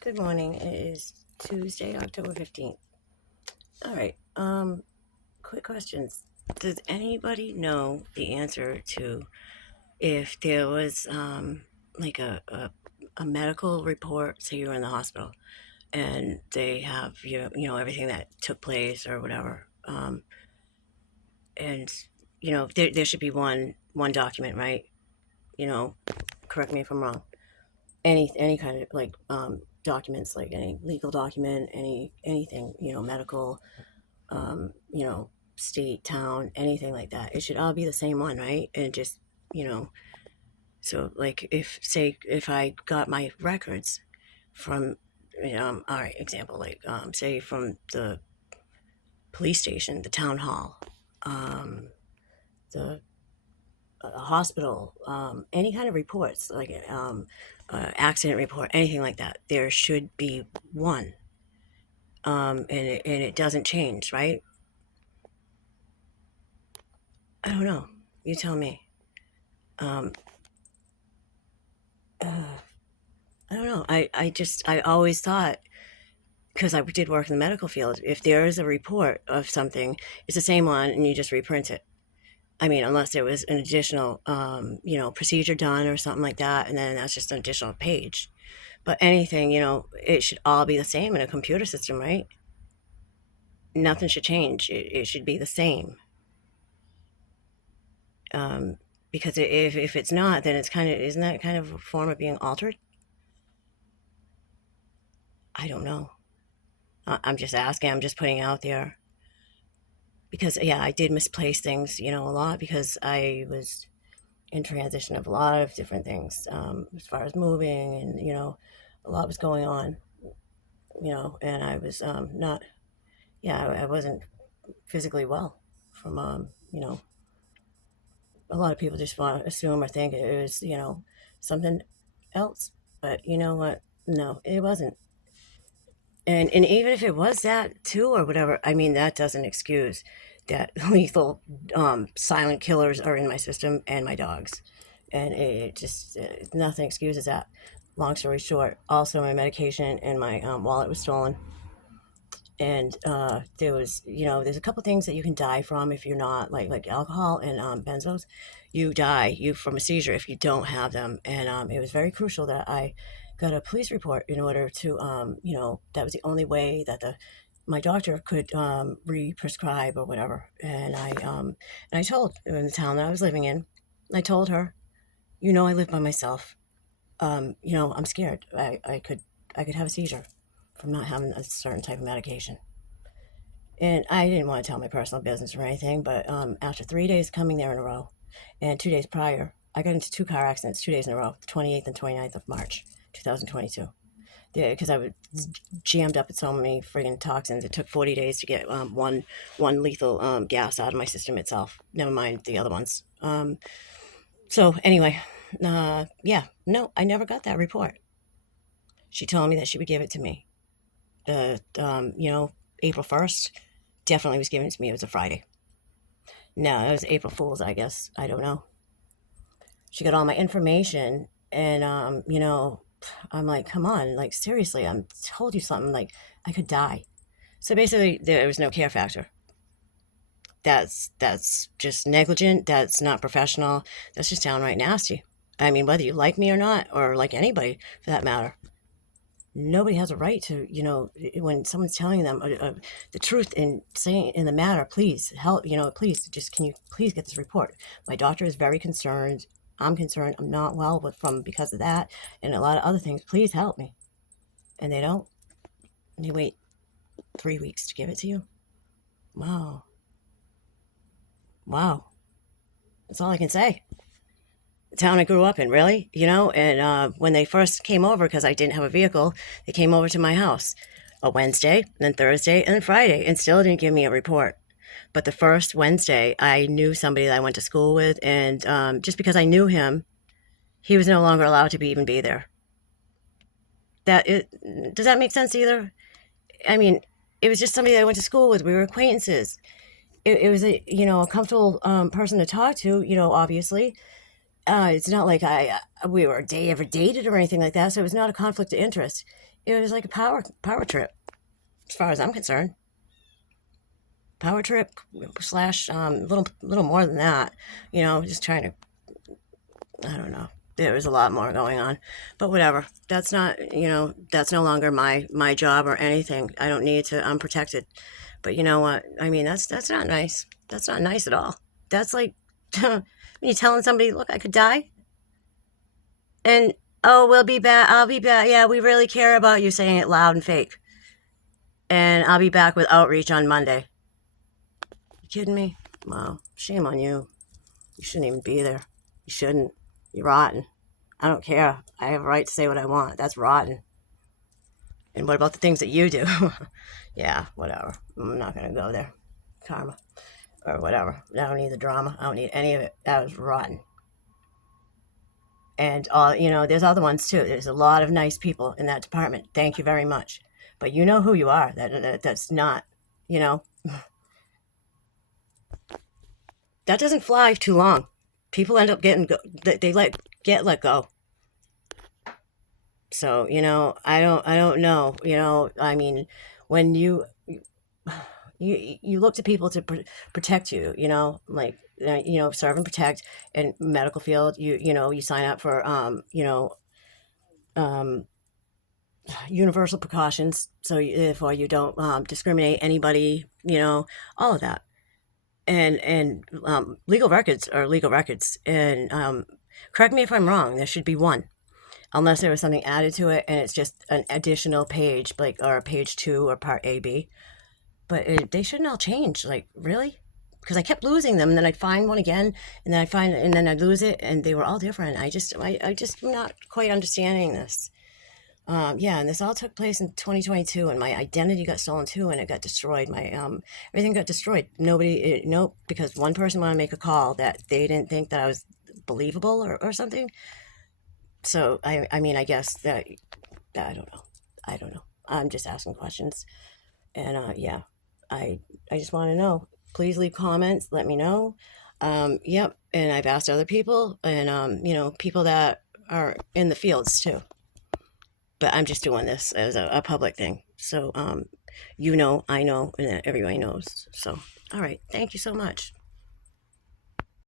Good morning. It is Tuesday, October 15th. All right. Quick questions. Does anybody know the answer to if there was like a medical report, say you're in the hospital and they have everything that took place or whatever, and there should be one document, right? You know, correct me if I'm wrong. Any kind of like documents, like any legal document, anything, medical, um, you know, state, town, anything like that. It should all be the same one, right? And just, you know, so like if I got my records from, all right, example, like, say from the police station, the town hall, the hospital, any kind of reports, like accident report, anything like that, there should be one. And it doesn't change, right? I don't know. You tell me. Um, uh, I don't know. I always thought, because I did work in the medical field, if there is a report of something, it's the same one and you just reprint it. I mean, unless there was an additional, procedure done or something like that, and then that's just an additional page. But anything, it should all be the same in a computer system, right? Nothing should change. It should be the same. Um, because if it's not, then isn't that kind of a form of being altered? I don't know. I'm just asking. I'm just putting it out there because yeah, I did misplace things, a lot because I was in transition of a lot of different things, as far as moving and a lot was going on, and I was not, yeah, I wasn't physically well from a lot of people just want to assume or think it was something else, but you know what? No, it wasn't. And even if it was that too or whatever, I mean, that doesn't excuse that lethal silent killers are in my system and my dogs. And it just, nothing excuses that. Long story short, also my medication and my wallet was stolen. And there was, there's a couple things that you can die from if you're not, like alcohol and benzos. You die from a seizure if you don't have them. And it was very crucial that I got a police report in order to, that was the only way that my doctor could re-prescribe or whatever. And I told in the town that I was living in, I told her, I live by myself. I'm scared. I could have a seizure from not having a certain type of medication. And I didn't want to tell my personal business or anything, but after 3 days coming there in a row, and 2 days prior, I got into two car accidents 2 days in a row, the 28th and 29th of March, 2022. Yeah, because I was jammed up with so many friggin' toxins. It took 40 days to get one lethal gas out of my system itself. Never mind the other ones. So anyway, yeah, no, I never got that report. She told me that she would give it to me. April 1st, definitely was given to me. It was a Friday. No, it was April Fool's, I guess. I don't know. She got all my information, and I'm like, come on, like seriously, I told you something. Like I could die. So basically, there was no care factor. That's just negligent. That's not professional. That's just downright nasty. I mean, whether you like me or not, or like anybody for that matter, nobody has a right to, when someone's telling them the truth and saying in the matter, please help, please just, can you please get this report? My doctor is very concerned. I'm concerned. I'm not well because of that and a lot of other things. Please help me. And they don't. And they wait 3 weeks to give it to you. Wow. Wow. That's all I can say. The town I grew up in, really, and when they first came over, because I didn't have a vehicle, they came over to my house a Wednesday, then Thursday, and then Friday, and still didn't give me a report. But the first Wednesday, I knew somebody that I went to school with, and just because I knew him, he was no longer allowed to even be there. Does that make sense either? I mean, it was just somebody that I went to school with. We were acquaintances. It was a comfortable person to talk to, obviously. It's not like we were ever dated or anything like that, so it was not a conflict of interest. It was like a power trip, as far as I'm concerned. Power trip slash little more than that. Just trying to, I don't know. There was a lot more going on, but whatever. That's not, that's no longer my job or anything. I don't need to. I'm protected. But you know what? I mean, that's not nice. That's not nice at all. That's like when you're telling somebody, look, I could die, and oh, we'll be back. I'll be back. Yeah, we really care about you, saying it loud and fake. And I'll be back with outreach on Monday. You kidding me? Wow, shame on you. You shouldn't even be there. You shouldn't. You're rotten. I don't care. I have a right to say what I want. That's rotten. And what about the things that you do? Yeah, whatever. I'm not going to go there. Karma. Or whatever. I don't need the drama. I don't need any of it. That was rotten. And, there's other ones too. There's a lot of nice people in that department. Thank you very much. But you know who you are. That's not, you know, that doesn't fly too long. People end up they get let go. So, I don't know, I mean, when you look to people to protect you, like, serve and protect. In medical field, you sign up for, um, universal precautions. So therefore you don't discriminate anybody, all of that. And legal records are legal records. And correct me if I'm wrong, there should be one. Unless there was something added to it and it's just an additional page, like, or page 2 or part A, B. But they shouldn't all change. Like, really? Because I kept losing them, and then I'd find one again, and then I'd lose it, and they were all different. I just am not quite understanding this. Yeah, and this all took place in 2022, and my identity got stolen too, and it got destroyed. My everything got destroyed. Nope, because one person wanted to make a call that they didn't think that I was believable or something. So I mean, I guess that I don't know. I'm just asking questions, and yeah, I just want to know. Please leave comments. Let me know. Yep, and I've asked other people, and people that are in the fields too. But I'm just doing this as a public thing, so I know, and everybody knows. So, all right, thank you so much.